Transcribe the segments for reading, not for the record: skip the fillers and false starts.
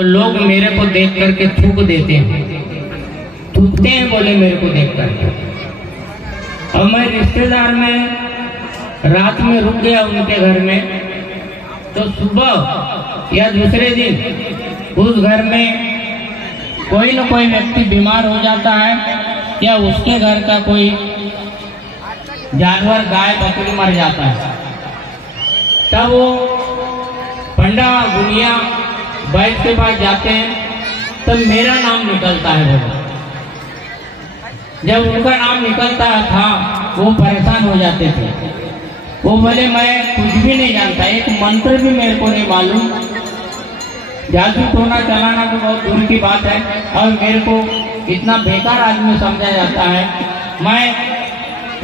तो लोग मेरे को देख करके थूक देते हैं, थूकते हैं बोले मेरे को देख करके। और मैं रिश्तेदार में रात में रुक गया उनके घर में, तो सुबह या दूसरे दिन उस घर में कोई न कोई व्यक्ति बीमार हो जाता है या उसके घर का कोई जानवर गाय बकरी मर जाता है, तब वो पंडा गुनिया बैठ के पास जाते हैं तब मेरा नाम निकलता है। बोले जब उनका नाम निकलता था वो परेशान हो जाते थे। वो बोले मैं कुछ भी नहीं जानता, एक मंत्र भी मेरे को नहीं मालूम, जादू टोना चलाना तो बहुत दूर की बात है, और मेरे को इतना बेकार आदमी समझा जाता है। मैं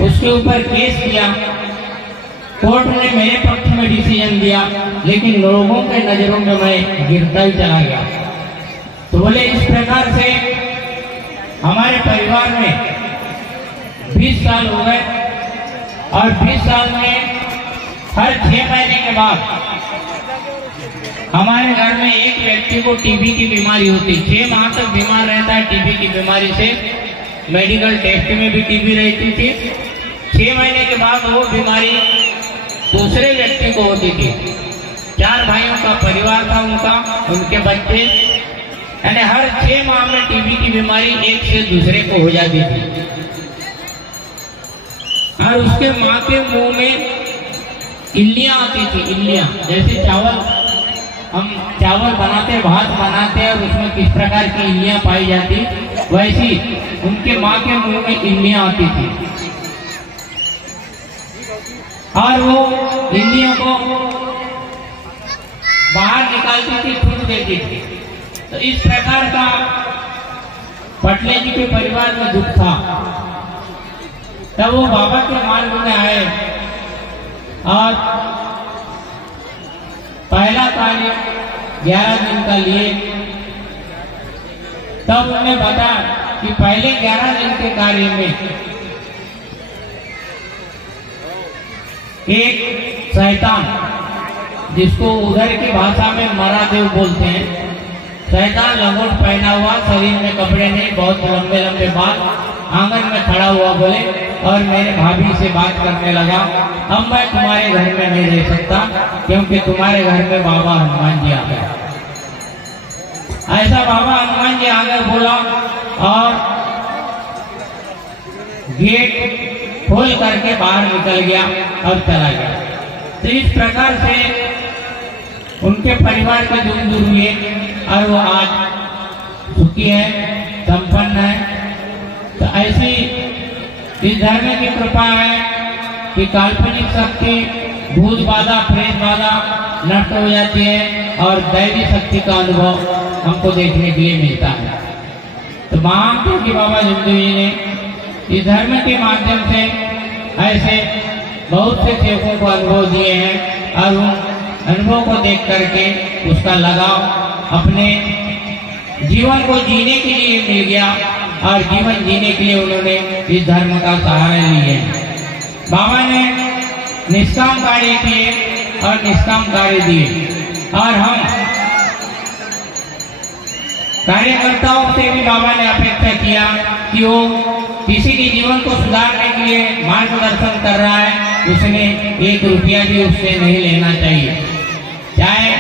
उसके ऊपर केस किया, कोर्ट ने मेरे पक्ष में डिसीजन दिया, लेकिन लोगों के नजरों में मैं गिरता ही चला गया। तो बोले इस प्रकार से हमारे परिवार में 20 साल हो गए, और 20 साल में हर 6 महीने के बाद हमारे घर में एक व्यक्ति को टीबी की बीमारी होती। 6 माह तक बीमार रहता है टीबी की बीमारी से, मेडिकल टेस्ट में भी टीबी रहती थी। 6 महीने के बाद वो बीमारी दूसरे व्यक्ति को होती थी। 4 भाइयों का परिवार था उनका, उनके बच्चे, यानी हर 6 माह में टीबी की बीमारी एक से दूसरे को हो जाती थी। और उसके माँ के मुंह में इल्लियाँ आती थी, इल्लियाँ, जैसे चावल हम चावल बनाते, भात बनाते और उसमें किस प्रकार की इल्लियाँ पाई जाती, वैसी उनके माँ के मुंह में इल्लियाँ आती थी। और वो इल्लियों को बाहर निकालती थी, थूक देती थी। तो इस प्रकार का पटले जी के परिवार में दुख था। तब वो बाबा के मार्ग में आए और पहला कार्य 11 दिन का लिए। तब उन्हें बताया कि पहले 11 दिन के कार्य में एक शैतान, जिसको उधर की भाषा में मरादेव बोलते हैं, शैतान लंगोट पहना हुआ, शरीर में कपड़े नहीं, बहुत लंबे लंबे बाल, आंगन में खड़ा हुआ बोले और मेरे भाभी से बात करने लगा, अब मैं तुम्हारे घर में नहीं रह सकता क्योंकि तुम्हारे घर में बाबा हनुमान जी आ गए। ऐसा बाबा हनुमान जी आगे बोला और गेट खोल करके बाहर निकल गया और चला गया। तो इस प्रकार से उनके परिवार के दुख दूर हुए और वो आज सुखी है, संपन्न है। तो ऐसी इस धर्म की कृपा है कि काल्पनिक शक्ति, भूत बाधा, प्रेत बाधा नष्ट हो जाती है और दैवी शक्ति का अनुभव हमको देखने के लिए मिलता है। तो महान की बाबा जमदेव जी ने इस धर्म के माध्यम से ऐसे बहुत से सेवकों को अनुभव दिए हैं, और उन अनुभव को देख करके उसका लगाव अपने जीवन को जीने के लिए मिल गया, और जीवन जीने के लिए उन्होंने इस धर्म का सहारा लिए। बाबा ने निष्काम कार्य किए और निष्काम कार्य दिए, और हम कार्यकर्ताओं से भी बाबा ने अपेक्षा किया कि वो किसी के जीवन को सुधारने के लिए मार्गदर्शन कर रहा है, उसने 1 रुपया भी उससे नहीं लेना चाहिए, चाहे